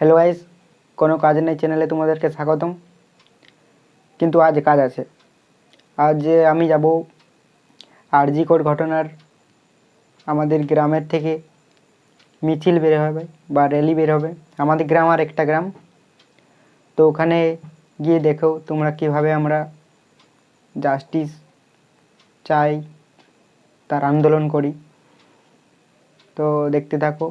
Hello guys, কোনো কাজ নেই চ্যানেলে তোমাদেরকে স্বাগতম। কিন্তু আজ কাজ আছে। আজ আমি যাব আরজি কোড ঘটনার আমাদের গ্রামের থেকে মিছিল বের হবে বা র্যালি বের হবে। আমাদের গ্রাম আর একটা গ্রাম, তো ওখানে গিয়ে দেখো তোমরা কীভাবে আমরা জাস্টিস চাই, তার আন্দোলন করি। তো দেখতে থাকো।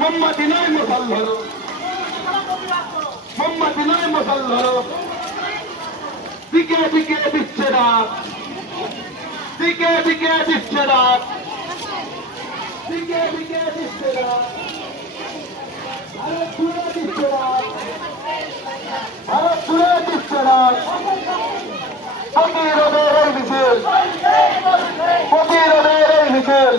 মোমবাতি নয় মশাল ধরো, মোমবাতি নয় মশাল ধরো, দিকে দিকে দিচ্ছে রাত, দিকে দিকে দিচ্ছে রাত, দিকে দিকে দিচ্ছে রাত, ভারত ঘুরে দিচ্ছে রাত, ভারত ঘুরে দিচ্ছে রাত। প্রতিরোধের এই মিছিল, প্রতিরোধের এই মিছিল।